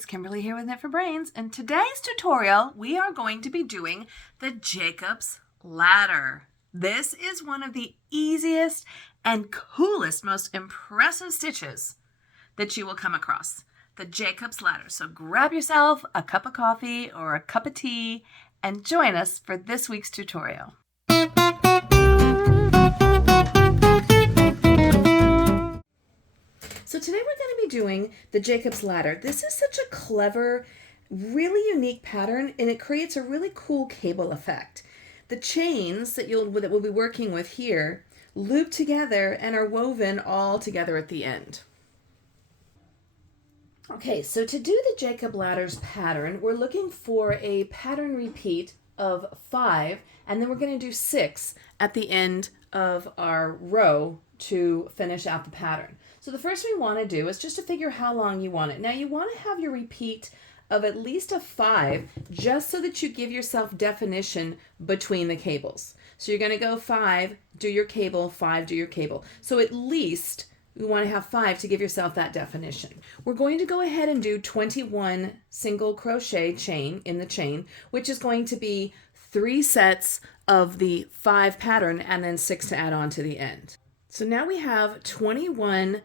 it's Kimberly here with Knit for Brains. In today's tutorial, we are going to be doing the Jacobs Ladder. This is one of the easiest and coolest, most impressive stitches that you will come across. The Jacobs Ladder. So grab yourself a cup of coffee or a cup of tea and join us for this week's tutorial. So today we're going to be doing the Jacobs Ladder. This is such a clever, really unique pattern, and it creates a really cool cable effect. The chains that we'll be working with here loop together and are woven all together at the end. Okay, so to do the Jacobs Ladder's pattern, we're looking for a pattern repeat of 5, and then we're going to do 6 at the end of our row to finish out the pattern. So the first thing we want to do is just to figure how long you want it. Now you want to have your repeat of at least a 5 just so that you give yourself definition between the cables. So you're going to go 5, do your cable, 5, do your cable. So at least we want to have 5 to give yourself that definition. We're going to go ahead and do 21 single crochet chain in the chain, which is going to be 3 sets of the 5 pattern and then 6 to add on to the end. So now we have 21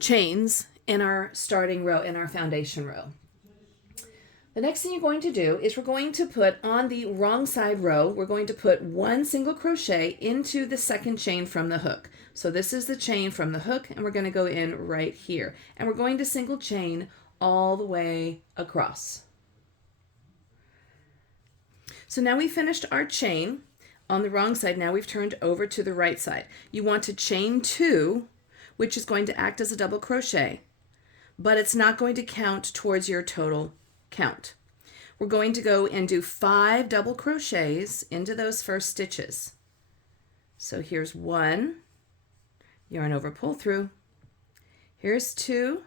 chains in our starting row, in our foundation row. The next thing you're going to do is we're going to put on the wrong side row, we're going to put 1 single crochet into the second chain from the hook. So this is the chain from the hook, and we're going to go in right here. And we're going to single chain all the way across. So now we finished our chain on the wrong side. Now we've turned over to the right side. You want to chain 2, which is going to act as a double crochet, but it's not going to count towards your total count. We're going to go and do 5 double crochets into those first stitches. So here's 1, yarn over, pull through. Here's 2,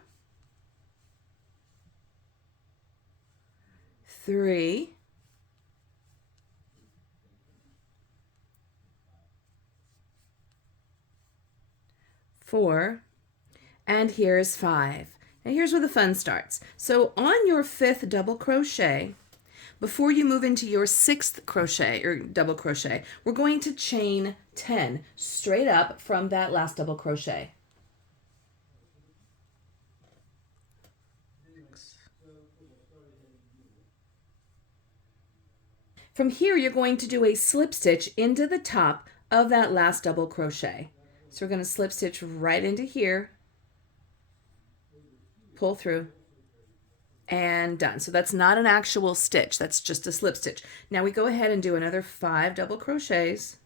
3, 4, and here's 5. And here's where the fun starts. So on your 5th double crochet, before you move into your 6th crochet or double crochet, we're going to chain 10 straight up from that last double crochet. From here, you're going to do a slip stitch into the top of that last double crochet. So we're going to slip stitch right into here, pull through, and done. So that's not an actual stitch, that's just a slip stitch. Now we go ahead and do another 5 double crochets.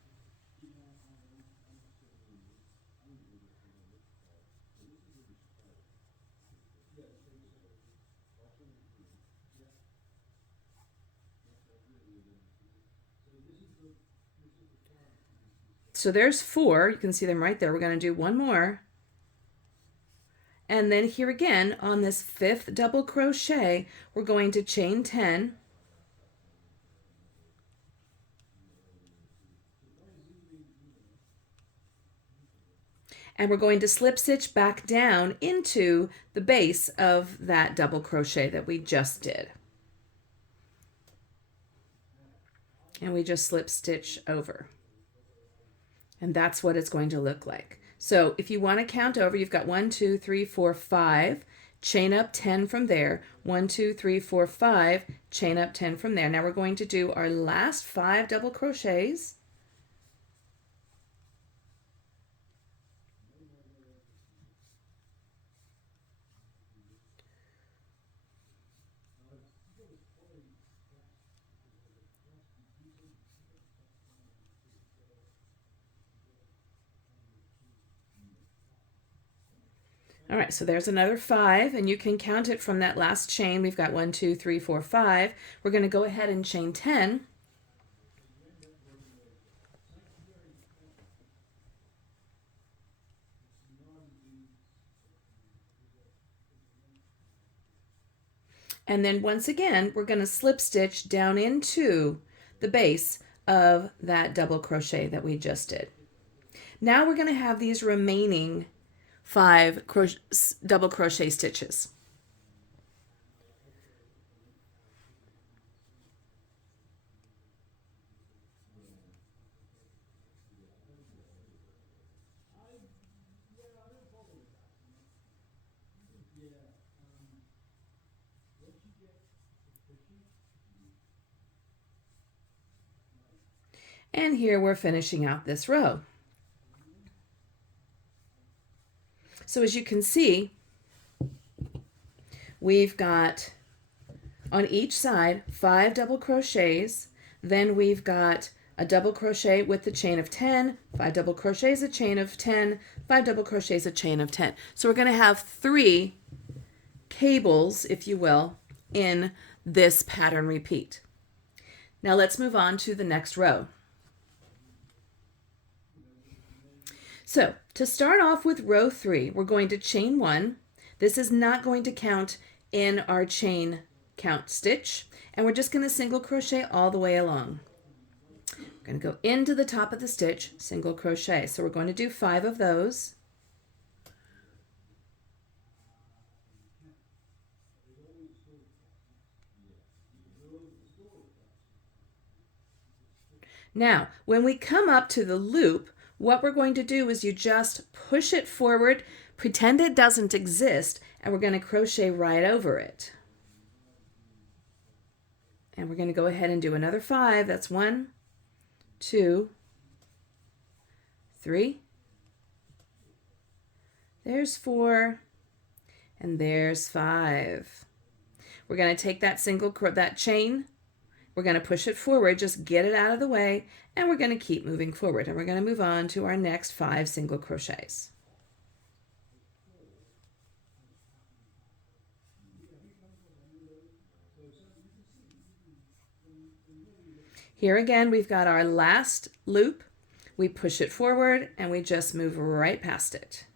So there's 4, you can see them right there. We're going to do 1 more. And then here again on this 5th double crochet, we're going to chain 10. And we're going to slip stitch back down into the base of that double crochet that we just did. And we just slip stitch over. And that's what it's going to look like. So if you want to count over, you've got 1, 2, 3, 4, 5, chain up 10 from there. 1, 2, 3, 4, 5, chain up 10 from there. Now we're going to do our last 5 double crochets. All right, so there's another 5, and you can count it from that last chain. We've got 1, 2, 3, 4, 5. We're going to go ahead and chain 10. And then once again, we're going to slip stitch down into the base of that double crochet that we just did. Now we're going to have these remaining 5 double crochet stitches. And here we're finishing out this row. So as you can see, we've got on each side 5 double crochets, then we've got a double crochet with the chain of 10, 5 double crochets, a chain of 10, 5 double crochets, a chain of 10. So we're going to have 3 cables, if you will, in this pattern repeat. Now let's move on to the next row. So to start off with row 3, we're going to chain 1. This is not going to count in our chain count stitch, and we're just going to single crochet all the way along. We're going to go into the top of the stitch, single crochet. So we're going to do 5 of those. Now, when we come up to the loop, what we're going to do is you just push it forward, pretend it doesn't exist, and we're going to crochet right over it. And we're going to go ahead and do another 5. That's 1, 2, 3. There's 4, and there's 5. We're going to take that that chain, we're going to push it forward, just get it out of the way, and we're going to keep moving forward. And we're going to move on to our next 5 single crochets. Here again, we've got our last loop. We push it forward, and we just move right past it.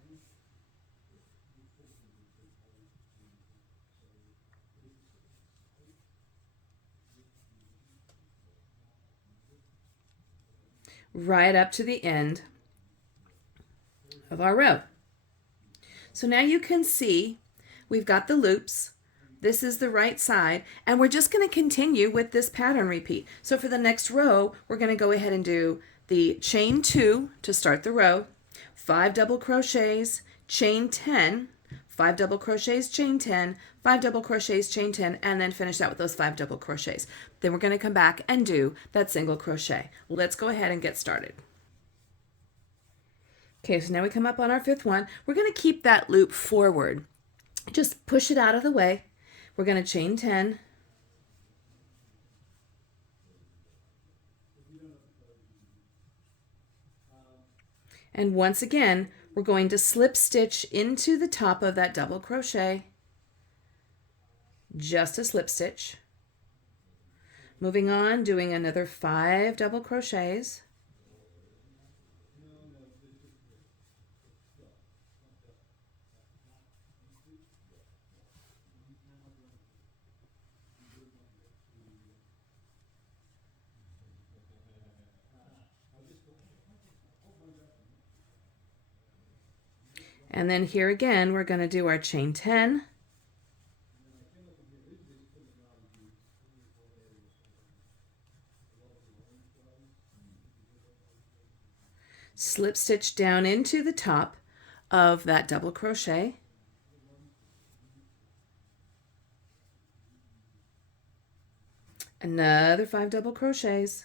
Right up to the end of our row. So now you can see we've got the loops. This is the right side, and we're just going to continue with this pattern repeat. So for the next row, we're going to go ahead and do the chain 2 to start the row, 5 double crochets, chain 10, 5 double crochets, chain 10, 5 double crochets, chain 10, and then finish out with those 5 double crochets. Then we're going to come back and do that single crochet. Let's go ahead and get started. Okay, so now we come up on our 5th one. We're going to keep that loop forward. Just push it out of the way. We're going to chain 10. And once again, we're going to slip stitch into the top of that double crochet. Just a slip stitch. Moving on, doing another 5 double crochets. And then here again, we're going to do our chain 10. Slip stitch down into the top of that double crochet. Another 5 double crochets.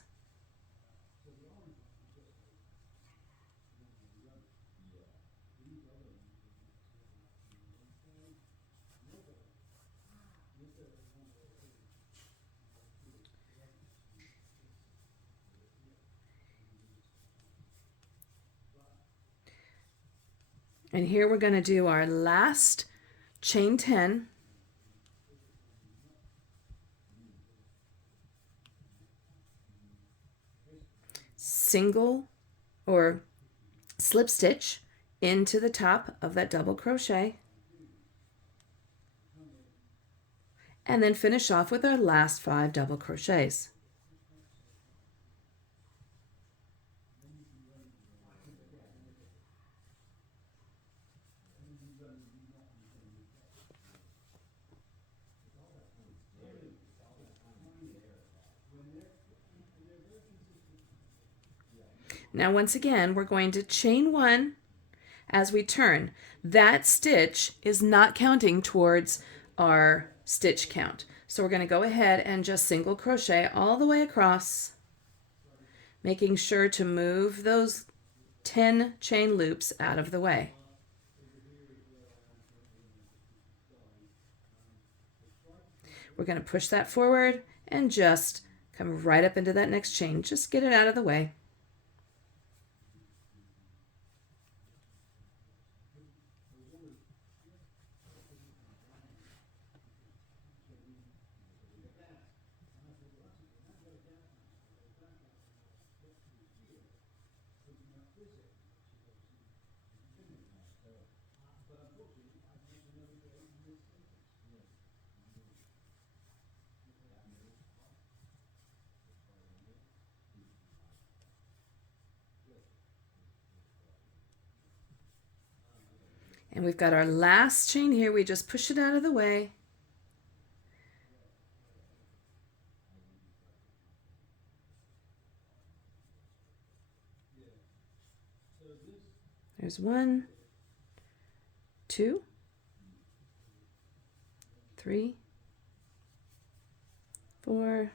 And here we're going to do our last chain 10. Single or slip stitch into the top of that double crochet. And then finish off with our last 5 double crochets. Now once again, we're going to chain 1 as we turn. That stitch is not counting towards our stitch count. So we're going to go ahead and just single crochet all the way across, making sure to move those 10 chain loops out of the way. We're going to push that forward and just come right up into that next chain. Just get it out of the way. And we've got our last chain here. We just push it out of the way. There's 1, 2, 3, 4,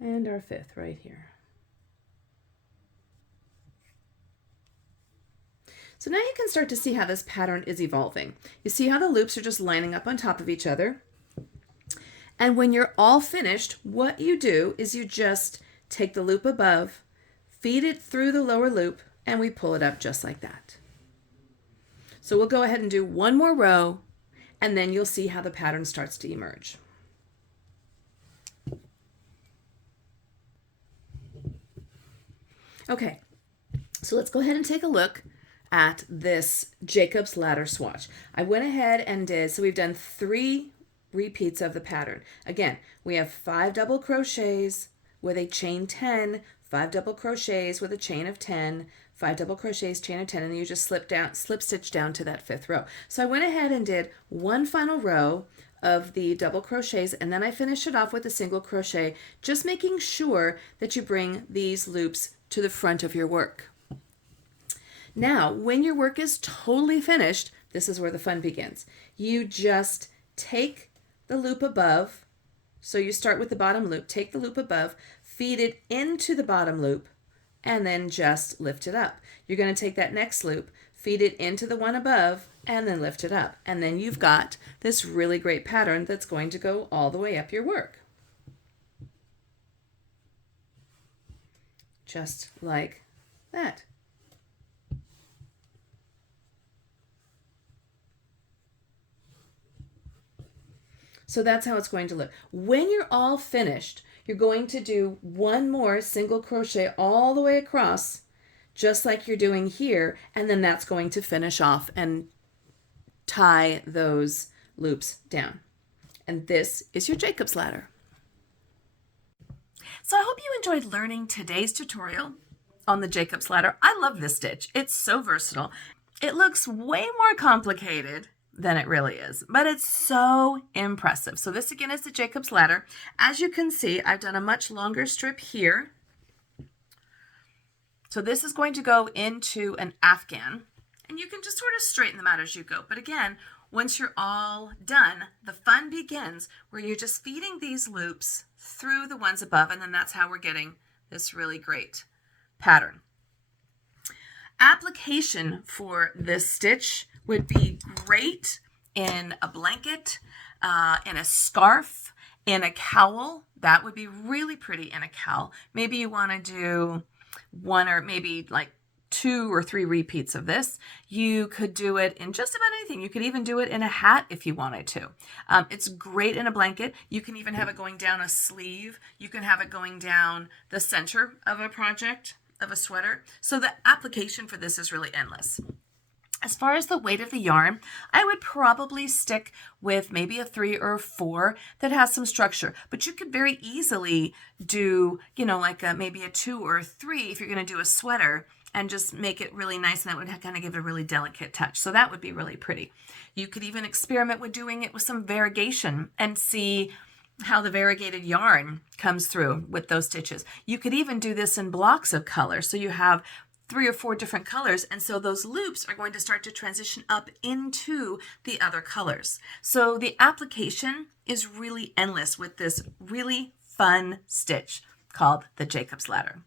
and our 5th right here. So now you can start to see how this pattern is evolving. You see how the loops are just lining up on top of each other. And when you're all finished, what you do is you just take the loop above, feed it through the lower loop, and we pull it up just like that. So we'll go ahead and do one more row, and then you'll see how the pattern starts to emerge. Okay, so let's go ahead and take a look at this Jacobs Ladder swatch. I went ahead and did, so we've done 3 repeats of the pattern. Again, we have 5 double crochets with a chain 10, 5 double crochets with a chain of 10, 5 double crochets, chain of 10, and then you just slip stitch down to that 5th row. So I went ahead and did one final row of the double crochets, and then I finished it off with a single crochet, just making sure that you bring these loops to the front of your work. Now, when your work is totally finished, this is where the fun begins. You just take the loop above, so you start with the bottom loop, take the loop above, feed it into the bottom loop, and then just lift it up. You're going to take that next loop, feed it into the one above, and then lift it up. And then you've got this really great pattern that's going to go all the way up your work. Just like that. So that's how it's going to look. When you're all finished, you're going to do one more single crochet all the way across, just like you're doing here, and then that's going to finish off and tie those loops down. And this is your Jacobs ladder. So I hope you enjoyed learning today's tutorial on the Jacobs ladder. I love this stitch. It's so versatile. It looks way more complicated than it really is, but it's so impressive. So this again is the Jacobs ladder. As you can see, I've done a much longer strip here. So this is going to go into an afghan, and you can just sort of straighten them out as you go. But again, once you're all done, the fun begins where you're just feeding these loops through the ones above, and then that's how we're getting this really great pattern. Application for this stitch would be great in a blanket, in a scarf, in a cowl. That would be really pretty in a cowl. Maybe you want to do one or maybe like 2 or 3 repeats of this. You could do it in just about anything. You could even do it in a hat if you wanted to. It's great in a blanket. You can even have it going down a sleeve. You can have it going down the center of a project, of a sweater. So the application for this is really endless. As far as the weight of the yarn, I would probably stick with maybe a 3 or a 4 that has some structure, but you could very easily do, you know, like maybe a 2 or a 3 if you're going to do a sweater and just make it really nice, and that would kind of give it a really delicate touch. So that would be really pretty. You could even experiment with doing it with some variegation and see how the variegated yarn comes through with those stitches. You could even do this in blocks of color. So you have 3 or 4 different colors, and so those loops are going to start to transition up into the other colors. So the application is really endless with this really fun stitch called the Jacobs Ladder.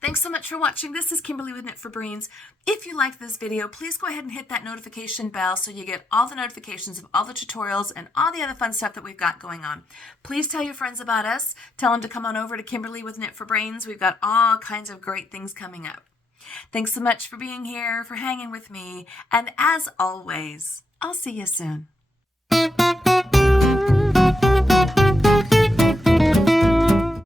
Thanks so much for watching. This is Kimberly with Knit for Brains. If you liked this video, please go ahead and hit that notification bell so you get all the notifications of all the tutorials and all the other fun stuff that we've got going on. Please tell your friends about us. Tell them to come on over to Kimberly with Knit for Brains. We've got all kinds of great things coming up. Thanks so much for being here, for hanging with me, and as always, I'll see you soon.